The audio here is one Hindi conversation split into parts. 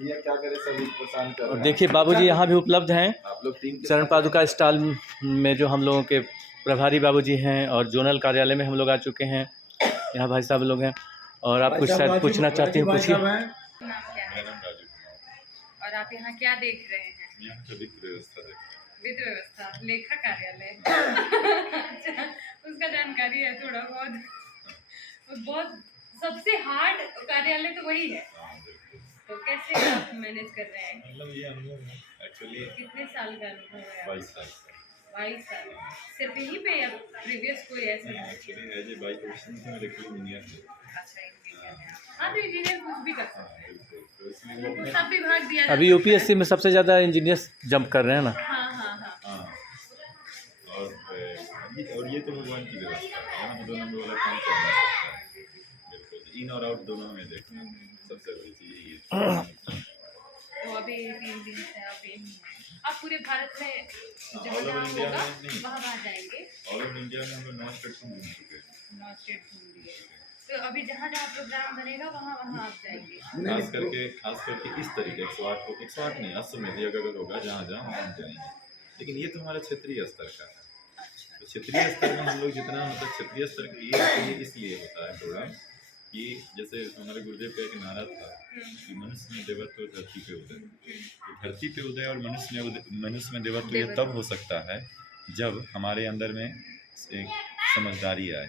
ये क्या करे, सभी परेशान कर और रहे हैं। देखिए बाबूजी यहाँ भी उपलब्ध हैं। आप लोग टीम के चरण साथ पादुका स्टॉल में जो हम लोगों के प्रभारी बाबूजी हैं, और जोनल कार्यालय में हम लोग आ चुके हैं। यहाँ भाई साहब लोग हैं, और आप कुछ शायद पूछना चाहती हैं, पूछिए। नाम क्या है मेरा नाम राजू कुमार। और आप यहाँ क्या देख रहे हैं? यहाँ का वित्त व्यवस्था देख रहे हैं। वित्त व्यवस्था, लेखा कार्यालय। अच्छा, उसका जानकारी है थोड़ा बहुत। बहुत सबसे हार्ड कार्यालय तो वही है। हाँ, बिल्कुल। तो कैसे आप मैनेज कर रहे हैं? मतलब ये अनुभव है एक्चुअली। कितने साल का अनुभव है? 22 साल का। 22 साल। सिर्फ यहीं पे या प्रीवियस कोई ऐसा? नहीं, actually as a by profession से मैं इलेक्ट्रिकल इंजीनियर हूँ। अच्छा, इंजीनियर है आप। हाँ, तो इंजीनियर कुछ भी कर सकते हैं। बिल्कुल, तो इसलिए वो वो अपने सब विभाग दिया अभी जाता है। यूपीएससी में सबसे ज़्यादा इंजीनियर्स जंप कर रहे हैं ना। हाँ हाँ हाँ। हाँ, और ये तो भगवान की व्यवस्था है। यहाँ पे 2 नंबर वाला काम चल नहीं सकता है। बिल्कुल, इन और आउट दोनों हमें देखना है। सबसे बड़ी चीज़ यही है। तो अभी 3 दिन से आप यहीं हैं। आप पूरे भारत में जहाँ ऑल ओवर जहाँ इंडिया होगा में नहीं। वहाँ जाएंगे। ऑल ओवर इंडिया में हम लोग 9 स्टेट घूम चुके हैं। 9 स्टेट घूम लिए। तो अभी जहाँ जहाँ प्रोग्राम बनेगा वहाँ वहाँ आप जाएंगे। खास करके इस तरीके 108 को 108 नहीं, अश्वमेध अगर होगा जहाँ जहाँ हम जाएंगे। लेकिन ये तो हमारा क्षेत्रीय स्तर का है। तो क्षेत्रीय स्तर में हम लोग जितना मतलब क्षेत्रीय स्तर के लिए इसलिए होता है प्रोग्राम कि जैसे हमारे गुरुदेव का एक नारा था कि मनुष्य में देवत्व और धरती पे उदय। तो धरती पे उदय और मनुष्य में देवत्व ये तब हो सकता है जब हमारे अंदर में एक समझदारी आए,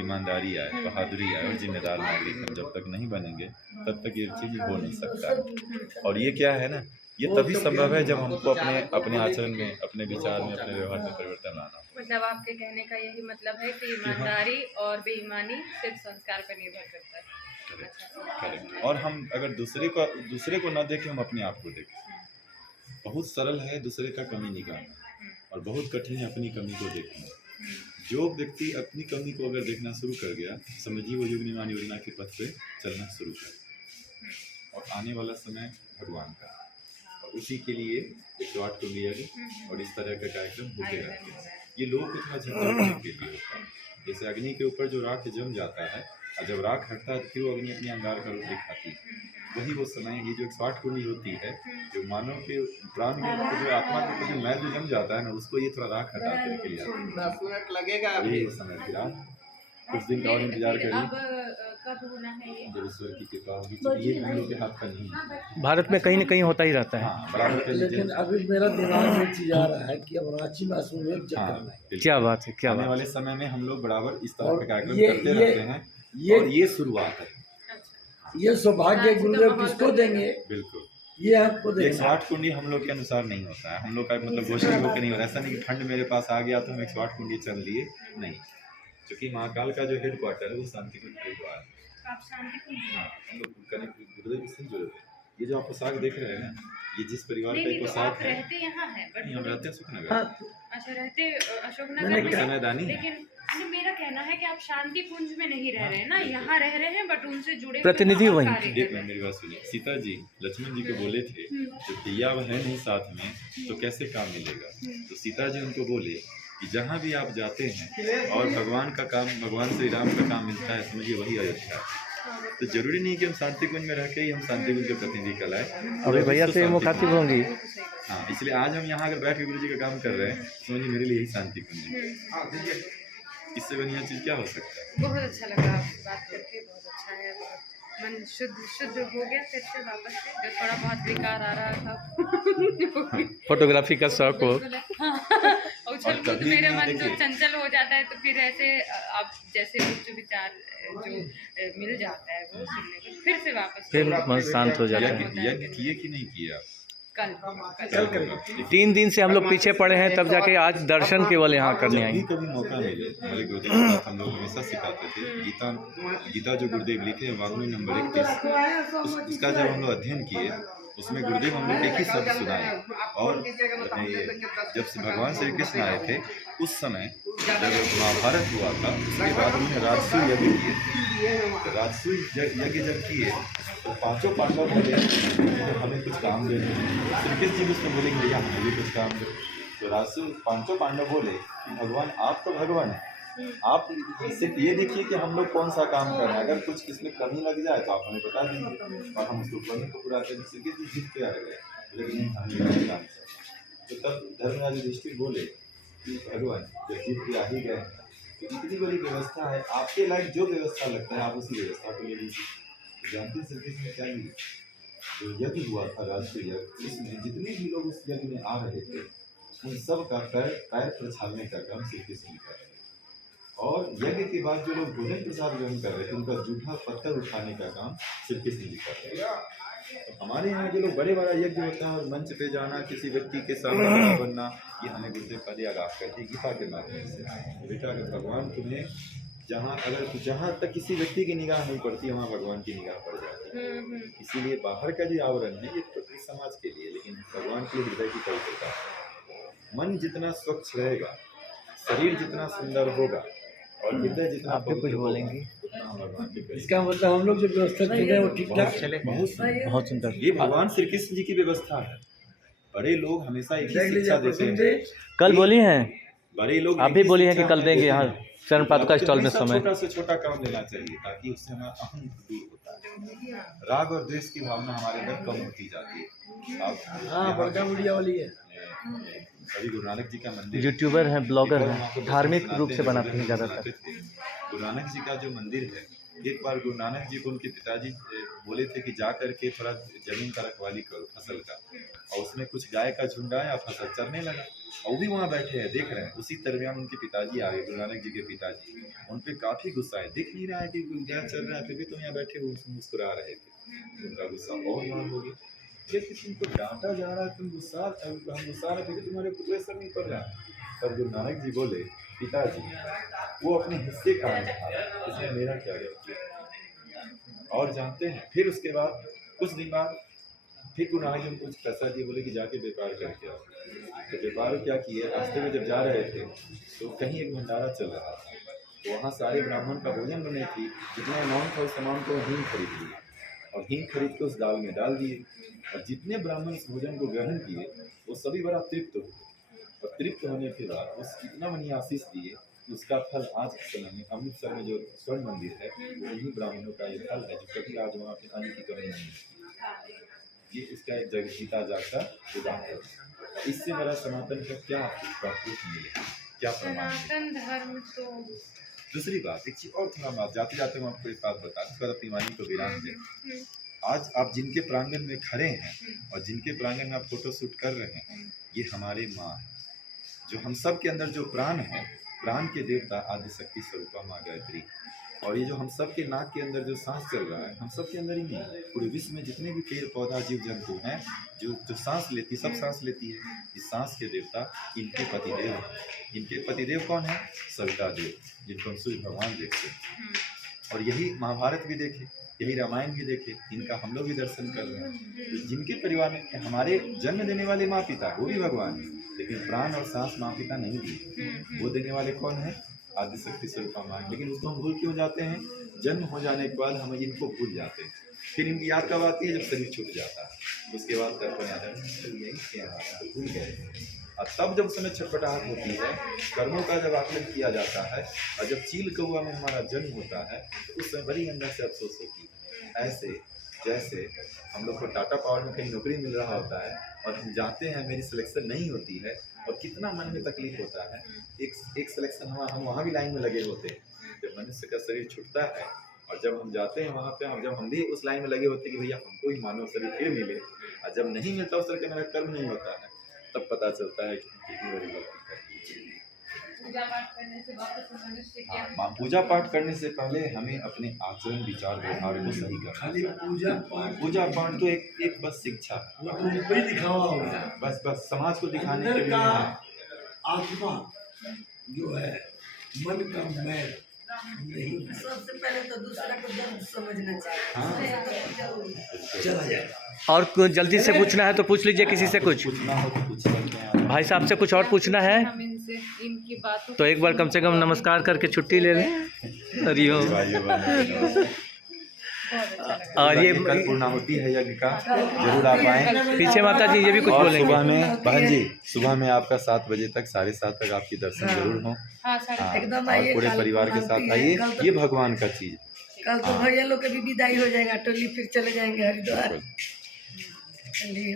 ईमानदारी आए, बहादुरी आए और जिम्मेदार नागरिक हम जब तक नहीं बनेंगे तब तक ये चीज़ हो नहीं सकता है। और ये क्या है ना, ये तभी संभव है जब हमको अपने आचरण में, अपने विचार में, अपने व्यवहार में परिवर्तन लाना हो। मतलब आपके कहने का यही मतलब है कि ईमानदारी और बेईमानी सिर्फ संस्कार पर निर्भर करता है। अच्छा, करेक्ट। और हम अगर दूसरे को न देखें, हम अपने आप को देखें। बहुत सरल है दूसरे का कमी निकालना और बहुत कठिन है अपनी कमी को देखना। जो व्यक्ति अपनी कमी को अगर देखना शुरू कर गया, समझिए वो युग निर्माण योजना के पथ पे चलना शुरू कर। और आने वाला समय भगवान का, और उसी के लिए 108 को लिया गया और इस तरह का कार्यक्रम होते रहते हैं। ये लोगों को थोड़ा झंझोड़ने के लिए होता है। जैसे अग्नि के ऊपर जो राख जम जाता है और जब राख हटता है तो फिर वो अग्नि अपनी अंगार का रूप दिखाती है। वही वो समय ये जो 108 कुंडी होती है, जो मानव के प्राण के ऊपर, जो आत्मा के ऊपर जो मैल जो जम जाता है ना, उसको ये थोड़ा राख हटा के लिए आती है। 10 मिनट लगेगा। यही वो समय फिर कुछ दिन का और इंतजार फिर करिए। अब कब होना है ये? जब ईश्वर की कृपा होगी, क्योंकि ये हम लोग के हाथ का नहीं है। भारत में कहीं ना कहीं होता ही रहता है। हाँ, बराबर कर लेकिन लीजिए। अभी मेरा दिमाग में चीज आ रहा है कि अब रांची में अश्वमेध जग हाँ, करना है। बिल्कुल। क्या बात है, क्या आने बात वाले समय में हम लोग बराबर इस तरह और के कार्यक्रम ये- करते ये- रहते हैं ये- और ये शुरुआत है। अच्छा, ये सौभाग्य गुरुदेव किसको देंगे, बिल्कुल। ये हमको ये देखना 108 कुंडी हम लोग के अनुसार नहीं होता है। हम लोग का मतलब गोष्ठी होकर नहीं होता। ऐसा नहीं कि फंड मेरे पास आ गया तो हम 108 कुंडी चल लिए, नहीं। क्योंकि महाकाल का जो हेड क्वार्टर है वो शांति कुंज हरिद्वार है। आप शांति कुंज में हाँ, हम लोग कनेक्ट गुरुदेव से जुड़े हुए हैं। ये जो आप पोशाक देख रहे हैं ना, ये जिस परिवार का नहीं, एक तो पोशाक आप है। रहते यहाँ हैं बट नहीं, हम रहते हैं सुखनगर। हाँ, अच्छा, रहते अशोकनगर मैंने में। क्या- सनैदानी है। लेकिन मेरा कहना है कि आप शांति कुंज में नहीं रह रहे हैं ना, यहाँ रह रहे हैं बट उनसे जुड़े हुए प्रतिनिधि हैं और वहीं। कार्य कर एक रहे हैं। मेरी बात सुनिए। सीता जी लक्ष्मण जी को बोले थे जब दिया वह है नहीं साथ में तो कैसे काम मिलेगा। तो सीता जी उनको बोले कि जहाँ भी आप जाते हैं और भगवान का काम, भगवान श्री राम का काम मिलता है, समझिए वही अयोध्या है। तो जरूरी नहीं कि हम शांति कुंज में रह के ही हम शांति कुंज के प्रतिनिधि कहलाए। अभी भैया से मुखातिब होंगी। हाँ, इसलिए आज हम यहाँ अगर बैठ के गुरु जी का काम कर रहे हैं, समझिए मेरे लिए यही शांति कुंज है। इससे बढ़िया चीज़ क्या हो सकता है। बहुत अच्छा लगा आपसे बात करके, बहुत अच्छा है। बहुत मन शुद्ध हो गया फिर से वापस से, जो थोड़ा बहुत विकार आ रहा था। फोटोग्राफी का शौक हो। उछल कूद मेरा मन जो चंचल हो जाता है, तो फिर ऐसे आप जैसे उच्च विचार जो मिल जाता है वो सुनने को फिर से वापस फिर मन शांत हो जाता है। यज्ञ किए कि नहीं किया कल कल होगा। 3 दिन से हम लोग पीछे पड़े हैं, तब जाके आज दर्शन केवल यहाँ करने जब भी आएंगे। कभी मौका मिले, हमारे गुरुदेव के साथ हम लोग हमेशा सिखाते थे। गीता जो गुरुदेव लिखे हैं वाग्मी नंबर 31, उसका जब हम लोग अध्ययन किए, उसमें गुरुदेव हम लोग एक ही शब्द सुनाए। और जब से भगवान श्री कृष्ण आए थे उस समय जब महाभारत हुआ था, उसके बाद उन्होंने राजसूय यज्ञ किए। तो राजसूय यज्ञ जब किए तो 5 पांडव बोले हमें कुछ काम दे। श्री कृष्ण जी उसमें बोले भैया हमें भी कुछ काम दो। तो राजसूय 5 पांडव बोले कि भगवान आप तो भगवान है, आप सिर्फ ये देखिए कि हम लोग कौन सा काम कर रहे हैं, अगर कुछ इसमें कमी लग जाए तो आप हमें बता दीजिए और हम उसको कमी को पूरा करने से कि जीत पे आ गए, लेकिन हमें नहीं काम करना। तो तब धर्मराज युधिष्ठिर बोले कि भगवान जब जीत पे आ ही गए तो इतनी बड़ी व्यवस्था है, आपके लायक जो व्यवस्था लगता है आप उसी व्यवस्था को ले लीजिए। जानते हैं श्री कृष्ण क्या लिए, जो यज्ञ हुआ था राष्ट्रीय यज्ञ, इसमें जितने भी लोग उस यज्ञ में आ रहे थे उन सब का पैर प्रछालने का काम श्री कृष्ण कर रहे थे, और यज्ञ के बाद जो लोग भोजन प्रसाद ग्रहण कर रहे थे उनका जूठा पत्थर उठाने का काम श्री कृष्ण जी कर रहे थे। तो हमारे यहाँ जो लोग बड़े बड़ा यज्ञ होता है और मंच पे जाना, किसी व्यक्ति के सामने खड़ा बनना, ये हमें गुरुदेव पहले आगाह करते हैं गीता के माध्यम से। बेटा अगर भगवान तुम्हें जहाँ तक किसी व्यक्ति की निगाह नहीं पड़ती वहाँ भगवान की निगाह पड़ जाती है। इसीलिए बाहर का जो आवरण है ये तो समाज के लिए, लेकिन भगवान के हृदय की पवित्रता है। मन जितना स्वच्छ रहेगा, शरीर जितना सुंदर होगा और हृदय जितना आप भी कुछ बोलेंगे? इसका मतलब हम लोग जो व्यवस्था कर रहे हैं वो ठीक ठाक चले बहुत बहुत सुंदर। ये भगवान श्री कृष्ण जी की व्यवस्था है। बड़े लोग हमेशा एक ही शिक्षा देते हैं। कल बोली हैं, बड़े लोग आप एक भी ही बोली हैं कि शिक्षा कल देंगे यहाँ शरण पादुका स्टॉल में हमेशा समय। छोटा से छोटा काम लेना चाहिए ताकि उससे हमारा अहम दूर होता है, राग और द्वेष की भावना हमारे अंदर कम होती जाती है। आप हाँ बड़का मीडिया वाली है। अभी गुरु नानक जी का मंदिर, यूट्यूबर हैं, ब्लॉगर एक बार हैं, वहाँ पर धार्मिक सुनाते रूप से हैं, बनाते हैं सुनाते ज़्यादातर। थे। गुरु नानक जी का जो मंदिर है, एक बार गुरु नानक जी को उनके पिताजी बोले थे कि जा करके थोड़ा जमीन का रखवाली करो फसल का, और उसमें कुछ गाय का झुंड आया, फसल चरने लगा और वो भी वहाँ बैठे हैं देख रहे हैं। उसी दरमियान उनके पिताजी आ गए, गुरु नानक जी के पिताजी, उन पे काफी गुस्सा है, देख नहीं रहा है कि गाय चल रहा है फिर भी तुम यहाँ बैठे हो मुस्कुरा रहे थे। उनका गुस्सा और मार हो गया कि तुमको डांटा जा रहा है, तुम हम गुस्सा रहे फिर तुम्हारे ऊपर असर नहीं पड़ रहा। तब गुरु नानक जी बोले पिताजी वो अपने हिस्से का इसमें मेरा क्या गलती। और जानते हैं फिर उसके बाद कुछ दिन बाद फिर गुरु नानक जी उनको कुछ पैसा दिए, बोले कि जाके व्यापार करके आओ। तो व्यापार क्या किए, रास्ते में जब जा रहे थे तो कहीं एक भंडारा चल रहा था, तो वहाँ सारे ब्राह्मण का भोजन बने थी, जितना अमाउंट था उस सामान को हींग खरीद लिए और हींग खरीद के उस दाल में डाल दिए, और जितने ब्राह्मण इस भोजन को ग्रहण किए वो सभी बड़ा तृप्त हुए, और तृप्त होने के बाद उस इतना मनी आशीष दिए, उसका फल आज के समय में अमृतसर में जो स्वर्ण मंदिर है वही ब्राह्मणों का ये फल है, जो कभी आज वहाँ पे पानी की कमी नहीं है। ये इसका एक जग जीता जाता उदाहरण। इससे बड़ा सनातन का क्या आपको प्राप्त मिलेगा, क्या प्रमाण है? सनातन धर्म तो दूसरी बात, एक चीज और थोड़ा बात जाते जाते मैं आपको एक बात बता दूं, उसके बाद अपनी वाणी को विराम दें। आज आप जिनके प्रांगण में खड़े हैं और जिनके प्रांगण में आप फोटो शूट कर रहे हैं, ये हमारी माँ है, जो हम सब के अंदर जो प्राण है, प्राण के देवता आदि शक्ति स्वरूपा माँ गायत्री। और ये जो हम सब के नाक के अंदर जो सांस चल रहा है, हम सब के अंदर ही नहीं, पूरे विश्व में जितने भी पेड़ पौधा जीव जंतु हैं जो सांस लेती, सब सांस लेती है। इस सांस के देवता इनके पतिदेव हैं। इनके पतिदेव कौन है? सविता देव, जिनको हम सूर्य भगवान देखते हैं। और यही महाभारत भी देखे, यही रामायण भी देखे, इनका हम लोग भी दर्शन कर रहे हैं। तो जिनके परिवार में हमारे जन्म देने वाले माँ पिता वो भी भगवान है, लेकिन प्राण और सांस माँ पिता नहीं दिए, वो देने वाले कौन है? आदि शक्ति स्वरूपा माँ। लेकिन उसको हम भूल क्यों जाते हैं? जन्म हो जाने के बाद हम इनको भूल जाते हैं, फिर इनकी याद कब आती है? जब शरीर छूट जाता है, उसके बाद दर्पण आता है, भूल गए। और तब जब समय छटपटाहट होती है, कर्मों का जब आकलन किया जाता है, और जब चील कौआ में हमारा जन्म होता है, तो उस समय बड़ी अंदर से अफसोस होती है। ऐसे जैसे हम लोग को टाटा पावर में कहीं नौकरी मिल रहा होता है और हम जाते हैं, मेरी सिलेक्शन नहीं होती है, और कितना मन में तकलीफ होता है। एक सिलेक्शन हम वहाँ भी लाइन में लगे होते हैं, जब मनुष्य का शरीर छूटता है और जब हम जाते हैं वहाँ पे, और जब हम भी उस लाइन में लगे होते हैं कि भैया हमको ही मानव शरीर फिर मिले, और जब नहीं मिलता उस तरह का मेरा कर्म नहीं होता है, तब पता चलता है कि कितनी बड़ी गलती कर दी। पूजा पाठ करने से वापस मनुष्य क्या पूजा पाठ करने से पहले हमें अपने आचरण विचार व्यवहार को सही करना खाली चाहिए। पूजा पाठ तो एक बस शिक्षा, वो तो ऊपर ही दिखावा होगा। बस समाज को दिखाने के अंदर लिए का है। आत्मा जो है, मन का मैल नहीं, सबसे पहले तो दूसरा को दर्द समझना चाहिए। चला जाए। और जल्दी से पूछना है तो पूछ लीजिए किसी से कुछ। पूछना हो तो पूछ सकते हैं। भाई साहब से कुछ और पूछना है हम इनसे इनकी बातों तो एक बार कम से कम नमस्कार करके छुट्टी ले लें। हरिओम। और ये कल पूर्णाहुति है यज्ञ का, जरूर आप आएँ। पीछे माता जी ये भी कुछ और बोलेंगे। सुबह में बहन जी, सुबह में आपका 7 बजे तक 7:30 तक आपकी दर्शन जरूर हो। हाँ सर, हाँ, एकदम और आइए, पूरे कल परिवार के पूर्णाहुति साथ है, आइए, कल तो- ये भगवान का चीज। कल तो भैया लोग के भी विदाई हो जाएगा, टोली फिर चले जाएंगे हरिद्वार। बिल्कुल। चलिए।